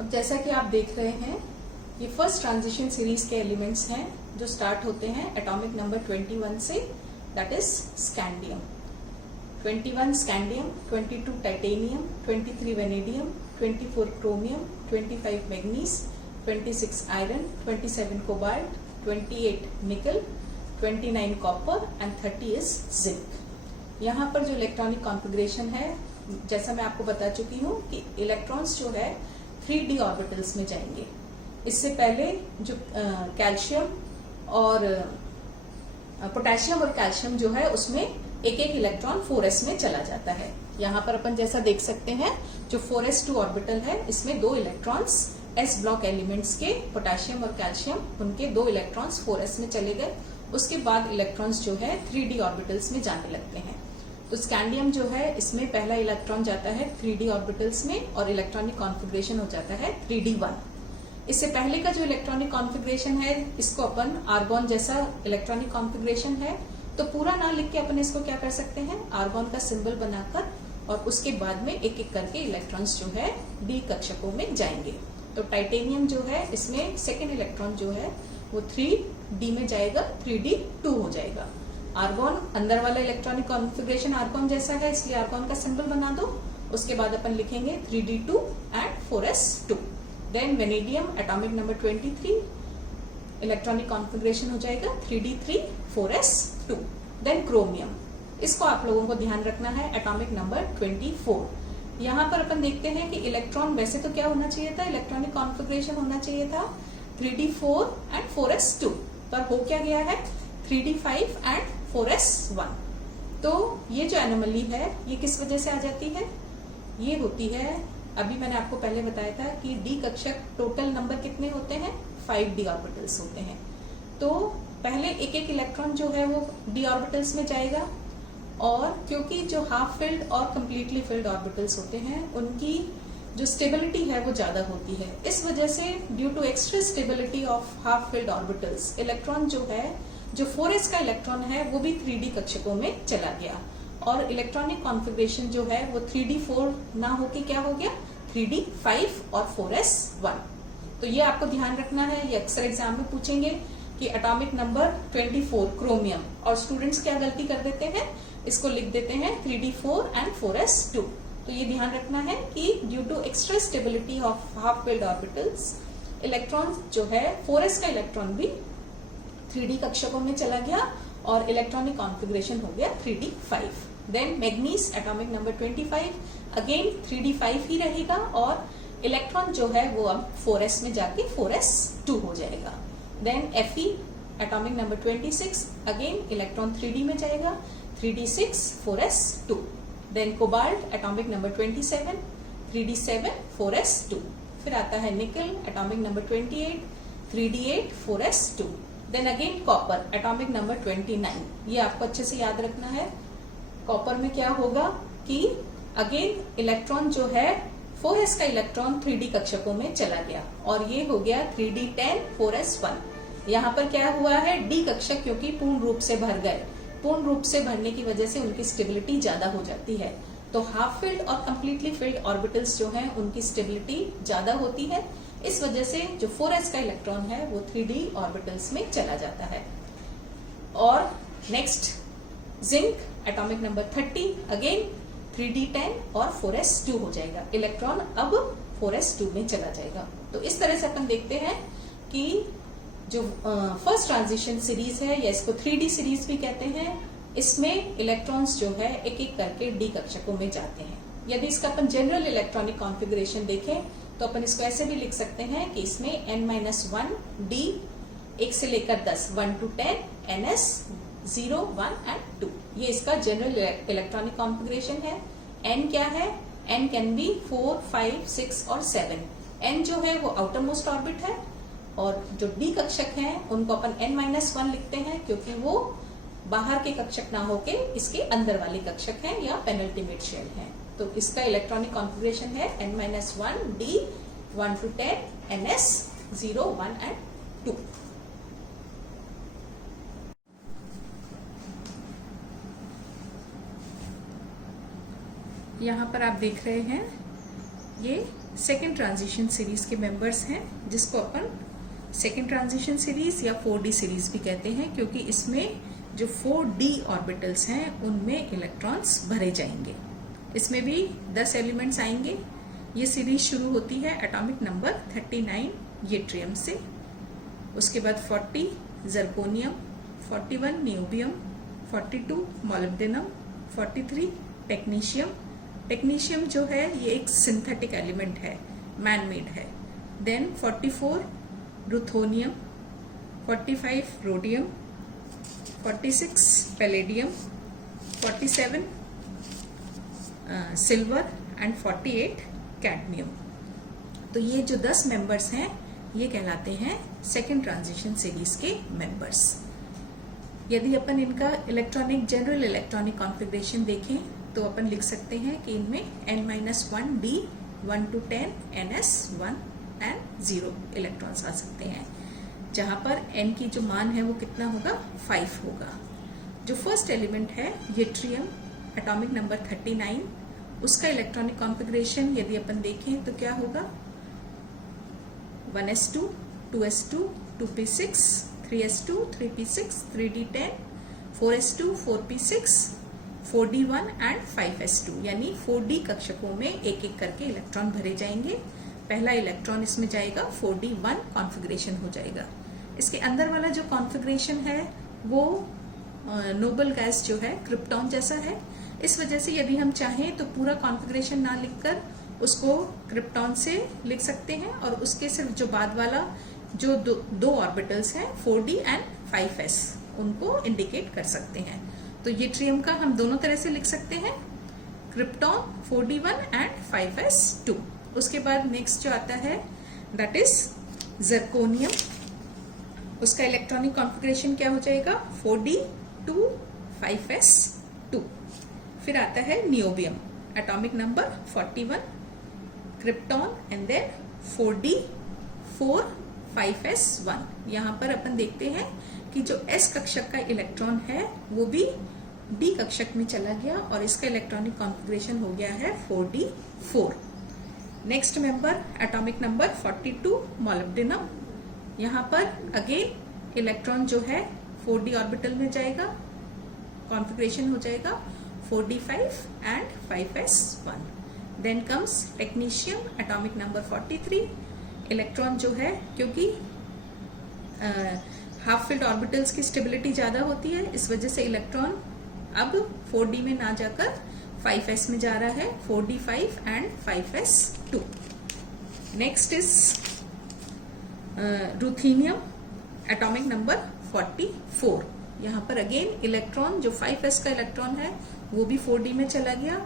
अब जैसा कि आप देख रहे हैं, ये फर्स्ट ट्रांजिशन सीरीज के एलिमेंट्स हैं जो स्टार्ट होते हैं एटॉमिक नंबर 21 से, that is scandium. 21 scandium, 22 titanium, 23 vanadium, 24 chromium, 25 manganese, 26 iron, 27 cobalt, 28 निकल, 29 कॉपर एंड 30 इज जिंक। यहाँ पर जो इलेक्ट्रॉनिक कॉन्फ़िगरेशन है, जैसा मैं आपको बता चुकी हूँ कि इलेक्ट्रॉन्स जो है 3d ऑर्बिटल्स में जाएंगे। इससे पहले जो कैल्शियम और पोटेशियम और कैल्शियम जो है उसमें एक एक इलेक्ट्रॉन 4s में चला जाता है। यहाँ पर अपन जैसा देख सकते हैं, जो 4s2 ऑर्बिटल है इसमें 2 इलेक्ट्रॉन्स s ब्लॉक एलिमेंट्स के पोटेशियम और कैल्शियम, उनके 2 इलेक्ट्रॉन्स 4s में चले गए। उसके बाद इलेक्ट्रॉन्स जो है 3d ऑर्बिटल्स में जाने लगते हैं। तो स्कैंडियम जो है इसमें पहला इलेक्ट्रॉन जाता है 3d ऑर्बिटल्स में और इलेक्ट्रॉनिक कॉन्फ़िगरेशन हो जाता है 3d1। इससे पहले का जो इलेक्ट्रॉनिक कॉन्फ़िगरेशन है इसको अपन आर्गॉन जैसा इलेक्ट्रॉनिक कॉन्फ़िगरेशन है, तो पूरा ना लिख के अपन इसको क्या कर सकते हैं, आर्गॉन का सिंबल बनाकर, और उसके बाद में एक एक करके इलेक्ट्रॉन्स जो है d कक्षकों में जाएंगे। तो टाइटेनियम जो है इसमें सेकेंड इलेक्ट्रॉन जो है वो 3d में जाएगा, 3d2 हो जाएगा। आर्गॉन अंदर वाला इलेक्ट्रॉनिक कॉन्फ़िगरेशन आर्गॉन जैसा है, इसलिए आर्गॉन का सिंबल बना दो। उसके बाद अपन लिखेंगे 3d2 and 4s2। Then vanadium atomic number 23, electronic configuration हो जाएगा 3d3 4s2। देन क्रोमियम, इसको आप लोगों को ध्यान रखना है, एटॉमिक नंबर 24। यहाँ पर अपन देखते हैं कि इलेक्ट्रॉन वैसे तो क्या होना चाहिए था, इलेक्ट्रॉनिक कॉन्फ़िगरेशन होना चाहिए था 3d4 एंड 4s2, पर हो क्या गया है 3d5 एंड 4s1। तो ये जो एनोमली है ये किस वजह से आ जाती है, ये होती है, अभी मैंने आपको पहले बताया था कि d कक्षक टोटल नंबर कितने होते हैं, 5d ऑर्बिटल्स होते हैं। तो पहले एक एक इलेक्ट्रॉन जो है वो d ऑर्बिटल्स में जाएगा, और क्योंकि जो हाफ फिल्ड और कंप्लीटली फिल्ड ऑर्बिटल्स होते हैं उनकी जो स्टेबिलिटी है वो ज्यादा होती है, इस वजह से due to extra stability of half filled orbitals electron जो है, जो 4s का इलेक्ट्रॉन है वो भी 3d कक्षकों में चला गया, और इलेक्ट्रॉनिक कॉन्फ़िगरेशन जो है वो 3d4 ना होके क्या हो गया 3d5 और 4s1। तो ये आपको ध्यान रखना है, ये अक्सर एग्जाम में पूछेंगे कि एटॉमिक नंबर 24 क्रोमियम, और स्टूडेंट्स क्या गलती कर देते हैं, इसको लिख देते हैं 3d4 एंड 4s2। तो ये ध्यान रखना है कि due to extra stability of half filled orbitals electron जो है 4s का इलेक्ट्रॉन भी 3d कक्षकों में चला गया और इलेक्ट्रॉनिक कॉन्फ़िगरेशन हो गया 3d5। Then manganese atomic number 25, again 3d5 ही रहेगा और इलेक्ट्रॉन जो है वो अब 4s में जाके 4s2 हो जाएगा। Then Fe atomic number 26, again electron 3d में जाएगा, 3d6 4s2। Then cobalt atomic number 27, 3d7 4s2। फिर आता है nickel atomic number 28, 3d8 4s2। Then again copper atomic number 29, ये आपको अच्छे से याद रखना है। कॉपर में क्या होगा कि अगेन इलेक्ट्रॉन जो है 4s का इलेक्ट्रॉन 3d कक्षकों में चला गया और ये हो गया 3d10 4s1। यहाँ पर क्या हुआ है, d कक्षक क्योंकि पूर्ण रूप से भर गए, पूर्ण रूप से भरने की वजह से उनकी स्टेबिलिटी ज्यादा हो जाती है। तो हाफ फिल्ड और कंप्लीटली फिल्ड ऑर्बिटल्स जो हैं उनकी स्टेबिलिटी ज्यादा होती है, इस वजह से जो 4s का इलेक्ट्रॉन है वो 3d ऑर्बिटल्स में चला जाता है। और next zinc atomic number 30, again 3d10 और 4s2 हो जाएगा, इलेक्ट्रॉन अब 4s2 में चला जाएगा। तो इस तरह से अपन देखते हैं कि जो फर्स्ट ट्रांजिशन सीरीज है, या इसको 3d सीरीज भी कहते हैं, इसमें इलेक्ट्रॉन्स जो है एक एक करके d कक्षकों में जाते हैं। यदि इसका अपन जनरल इलेक्ट्रॉनिक कॉन्फ़िगरेशन देखें तो अपन इसको ऐसे भी लिख सकते हैं कि इसमें n-1 d 1 से लेकर 10 1 to 10 ns 0 1 and 2, ये इसका जनरल इलेक्ट्रॉनिक कॉन्फ़िगरेशन है। n क्या है, n कैन बी 4 5 6 और 7। n जो है वो आउटर मोस्ट ऑर्बिट है, और जो d कक्षक हैं उनको अपन n-1 लिखते हैं क्योंकि वो बाहर के कक्षक ना होके इसके अंदर वाले कक्षक हैं या पेनल्टीमेट शेल हैं। तो इसका इलेक्ट्रॉनिक कॉन्फ़िगरेशन है n-1 d 1 to 10 ns 0 1 and 2। यहाँ पर आप देख रहे हैं ये सेकेंड ट्रांजिशन सीरीज के मेंबर्स हैं, जिसको अपन सेकेंड ट्रांजिशन सीरीज या 4D सीरीज भी कहते हैं, क्योंकि इसमें जो 4D ऑर्बिटल्स हैं उनमें इलेक्ट्रॉन्स भरे जाएंगे। इसमें भी 10 एलिमेंट्स आएंगे। ये सीरीज शुरू होती है एटॉमिक नंबर 39 येट्रियम से, उसके बाद 40 zirconium, 41 niobium, 42 molybdenum, 43 technetium. Technetium जो है ये एक सिंथेटिक एलिमेंट है, मैन मेड है। Then 44 ruthenium, 45 rhodium, 46 palladium, 47 silver and 48 cadmium. तो ये जो 10 मेंबर्स हैं ये कहलाते हैं सेकेंड ट्रांजिशन सीरीज के मेंबर्स। यदि अपन इनका इलेक्ट्रॉनिक जनरल इलेक्ट्रॉनिक कॉन्फ़िगरेशन देखें तो अपन लिख सकते हैं कि इनमें n-1 d 1 to 10 ns 1 and 0 electrons आ सकते हैं, जहां पर n की जो मान है वो कितना होगा, 5 होगा। जो फर्स्ट एलिमेंट है येट्रियम, एटॉमिक नंबर 39, उसका इलेक्ट्रॉनिक कॉन्फ़िगरेशन यदि अपन देखें तो क्या होगा, 1s2 2s2 2p6 3s2 3p6 3d10 4s2 4p6 4d1 and 5s2, यानी 4D कक्षकों में एक एक करके इलेक्ट्रॉन भरे जाएंगे। पहला इलेक्ट्रॉन इसमें जाएगा, 4d1 कॉन्फ़िगरेशन हो जाएगा। इसके अंदर वाला जो कॉन्फ़िगरेशन है वो नोबल गैस जो है क्रिप्टॉन जैसा है। इस वजह से यदि हम चाहें तो पूरा कॉन्फ़िगरेशन ना लिखकर उसको क्रिप्टॉन से लिख सकते हैं, और उसके सिर्फ जो बाद वाला जो दो ऑर्बिटल्स हैं 4d एंड 5s उनको इंडिकेट कर सकते हैं। तो येट्रियम का हम दोनों तरह से लिख सकते हैं, क्रिप्टॉन 4d1 एंड 5s2। उसके बाद नेक्स्ट जो आता है दैट इज जर्कोनियम। उसका इलेक्ट्रॉनिक कॉन्फ़िगरेशन क्या हो जाएगा, 4d2 5s2। फिर आता है niobium, atomic number 41, krypton and then 4d 4 5s1। यहाँ पर अपन देखते हैं कि जो s कक्षक का इलेक्ट्रॉन है वो भी d कक्षक में चला गया और इसका इलेक्ट्रॉनिक कॉन्फ़िगरेशन हो गया है 4d4। Next member atomic number 42 molybdenum. यहाँ पर अगेन इलेक्ट्रॉन जो है 4d ऑर्बिटल में जाएगा, कॉन्फ़िगरेशन हो जाएगा 4d5 and 5s1। Then comes technetium, atomic number 43। Electron जो है, क्योंकि हाफ फिल्ड ऑर्बिटल्स की स्टेबिलिटी ज्यादा होती है, इस वजह से इलेक्ट्रॉन अब 4d में ना जाकर 5s में जा रहा है, 4d5 and 5s2। Next is ruthenium, atomic number 44। यहाँ पर अगेन इलेक्ट्रॉन जो 5s का इलेक्ट्रॉन है वो भी 4d में चला गया,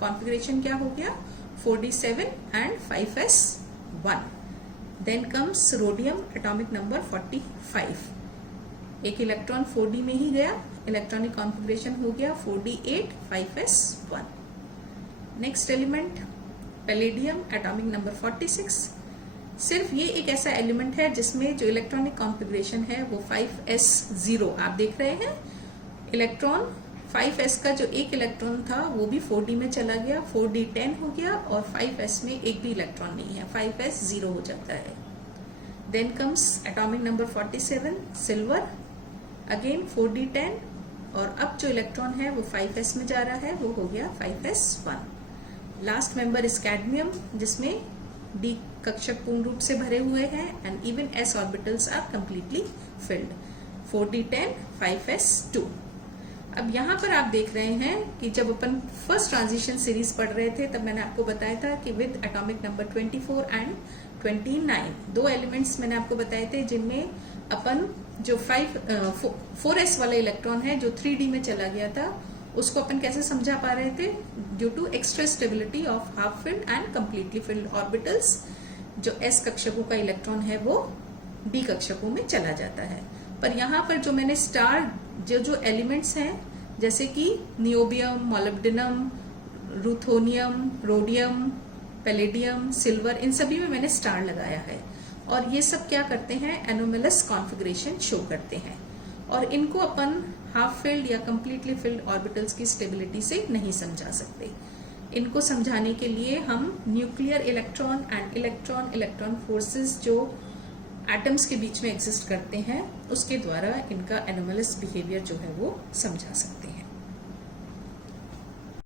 कॉन्फ़िगरेशन क्या हो गया, 4d7 and 5s1। Then comes rhodium, atomic number 45। एक इलेक्ट्रॉन 4d में ही गया, इलेक्ट्रॉनिक कॉन्फ़िगरेशन हो गया 4d8 5s1। Next element palladium, atomic number 46। सिर्फ ये एक ऐसा एलिमेंट है जिसमें जो इलेक्ट्रॉनिक कॉन्फ़िगरेशन है वो 5s0 आप देख रहे हैं। इलेक्ट्रॉन 5s का जो एक इलेक्ट्रॉन था वो भी 4d में चला गया, 4d10 हो गया, और 5s में एक भी इलेक्ट्रॉन नहीं है, 5s0 हो जाता है। Then comes atomic number 47 silver, again 4d10, और अब जो इलेक्ट्रॉन है वो 5s में जा रहा है, वो हो गया 5s1। Last member is cadmium, जिसमें d कक्षक पूर्ण रूप से भरे हुए हैं and even s orbitals are completely filled, 4d10 5s2। अब यहाँ पर आप देख रहे हैं कि जब अपन फर्स्ट ट्रांजिशन सीरीज पढ़ रहे थे तब मैंने आपको बताया था कि विद एटॉमिक नंबर 24 एंड 29 दो एलिमेंट्स मैंने आपको बताए थे जिनमें अपन जो 4s वाला इलेक्ट्रॉन है जो 3d में चला गया था उसको अपन कैसे समझा पा रहे थे, due to extra stability of half filled and completely filled orbitals, जो s कक्षकों का इलेक्ट्रॉन है वो d कक्षकों में चला जाता है। पर यहाँ पर जो मैंने स्टार जो एलिमेंट्स हैं जैसे कि niobium, molybdenum, ruthenium, rhodium, palladium, silver, इन सभी में मैंने स्टार लगाया है और ये सब क्या करते हैं, एनोमलस कॉन्फ़िगरेशन शो करते हैं और इनको अपन हाफ फिल्ड या कंप्लीटली फिल्ड ऑर्बिटल्स की स्टेबिलिटी से नहीं समझा सकते। इनको समझाने के लिए हम nuclear electron and electron forces जो एटम्स के बीच में एग्जिस्ट करते हैं उसके द्वारा इनका एनोमलस बिहेवियर जो है वो समझा सकते हैं।